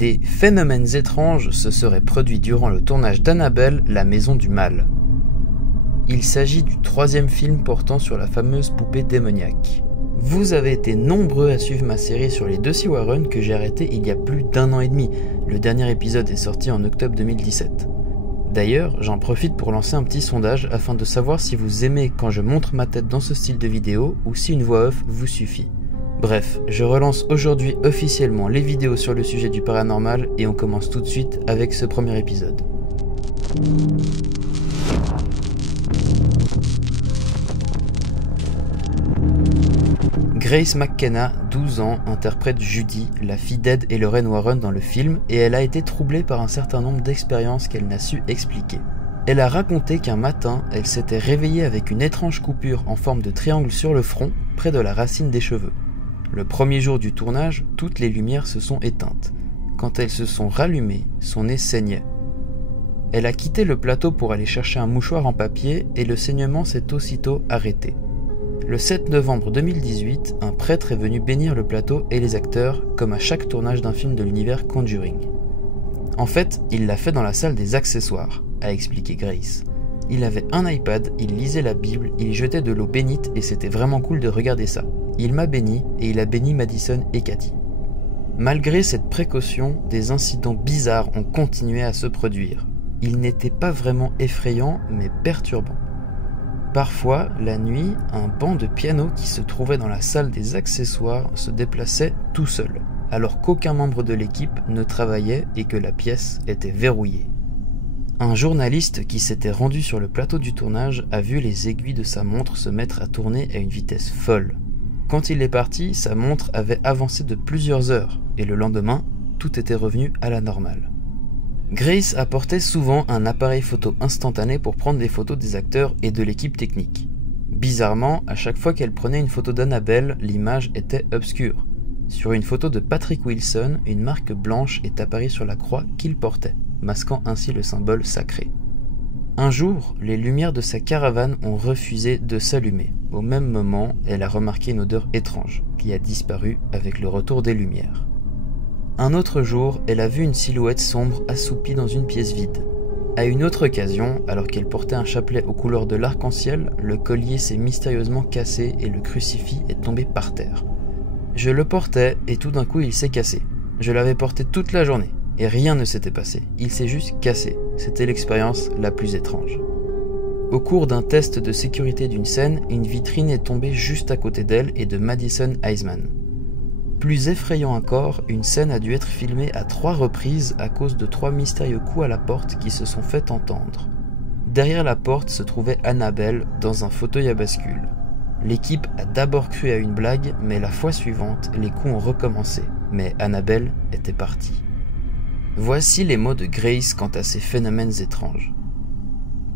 Des phénomènes étranges se seraient produits durant le tournage d'Annabelle, la maison du mal. Il s'agit du 3e film portant sur la fameuse poupée démoniaque. Vous avez été nombreux à suivre ma série sur les Dusty Warren que j'ai arrêtée il y a plus d'1 an et demi. Le dernier épisode est sorti en octobre 2017. D'ailleurs, j'en profite pour lancer un petit sondage afin de savoir si vous aimez quand je montre ma tête dans ce style de vidéo ou si une voix off vous suffit. Bref, je relance aujourd'hui officiellement les vidéos sur le sujet du paranormal et on commence tout de suite avec ce premier épisode. Grace McKenna, 12 ans, interprète Judy, la fille d'Ed et Lorraine Warren dans le film, et elle a été troublée par un certain nombre d'expériences qu'elle n'a su expliquer. Elle a raconté qu'un matin, elle s'était réveillée avec une étrange coupure en forme de triangle sur le front, près de la racine des cheveux. Le premier jour du tournage, toutes les lumières se sont éteintes. Quand elles se sont rallumées, son nez saignait. Elle a quitté le plateau pour aller chercher un mouchoir en papier et le saignement s'est aussitôt arrêté. Le 7 novembre 2018, un prêtre est venu bénir le plateau et les acteurs, comme à chaque tournage d'un film de l'univers Conjuring. En fait, il l'a fait dans la salle des accessoires, a expliqué Grace. Il avait un iPad, il lisait la Bible, il jetait de l'eau bénite et c'était vraiment cool de regarder ça. Il m'a béni et il a béni Madison et Cathy. Malgré cette précaution, des incidents bizarres ont continué à se produire. Ils n'étaient pas vraiment effrayants, mais perturbants. Parfois, la nuit, un banc de piano qui se trouvait dans la salle des accessoires se déplaçait tout seul, alors qu'aucun membre de l'équipe ne travaillait et que la pièce était verrouillée. Un journaliste qui s'était rendu sur le plateau du tournage a vu les aiguilles de sa montre se mettre à tourner à une vitesse folle. Quand il est parti, sa montre avait avancé de plusieurs heures, et le lendemain, tout était revenu à la normale. Grace apportait souvent un appareil photo instantané pour prendre des photos des acteurs et de l'équipe technique. Bizarrement, à chaque fois qu'elle prenait une photo d'Annabelle, l'image était obscure. Sur une photo de Patrick Wilson, une marque blanche est apparue sur la croix qu'il portait, masquant ainsi le symbole sacré. Un jour, les lumières de sa caravane ont refusé de s'allumer. Au même moment, elle a remarqué une odeur étrange, qui a disparu avec le retour des lumières. Un autre jour, elle a vu une silhouette sombre assoupie dans une pièce vide. À une autre occasion, alors qu'elle portait un chapelet aux couleurs de l'arc-en-ciel, le collier s'est mystérieusement cassé et le crucifix est tombé par terre. Je le portais et tout d'un coup il s'est cassé. Je l'avais porté toute la journée et rien ne s'était passé. Il s'est juste cassé. C'était l'expérience la plus étrange. Au cours d'un test de sécurité d'une scène, une vitrine est tombée juste à côté d'elle et de Madison Iseman. Plus effrayant encore, une scène a dû être filmée à 3 reprises à cause de 3 mystérieux coups à la porte qui se sont fait entendre. Derrière la porte se trouvait Annabelle dans un fauteuil à bascule. L'équipe a d'abord cru à une blague, mais la fois suivante, les coups ont recommencé. Mais Annabelle était partie. Voici les mots de Grace quant à ces phénomènes étranges.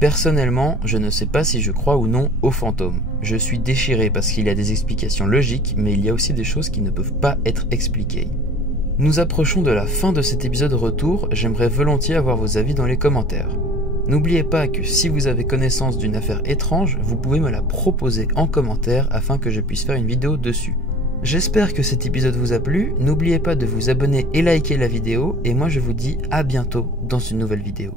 Personnellement, je ne sais pas si je crois ou non aux fantômes. Je suis déchiré parce qu'il y a des explications logiques, mais il y a aussi des choses qui ne peuvent pas être expliquées. Nous approchons de la fin de cet épisode retour, j'aimerais volontiers avoir vos avis dans les commentaires. N'oubliez pas que si vous avez connaissance d'une affaire étrange, vous pouvez me la proposer en commentaire afin que je puisse faire une vidéo dessus. J'espère que cet épisode vous a plu, n'oubliez pas de vous abonner et liker la vidéo, et moi je vous dis à bientôt dans une nouvelle vidéo.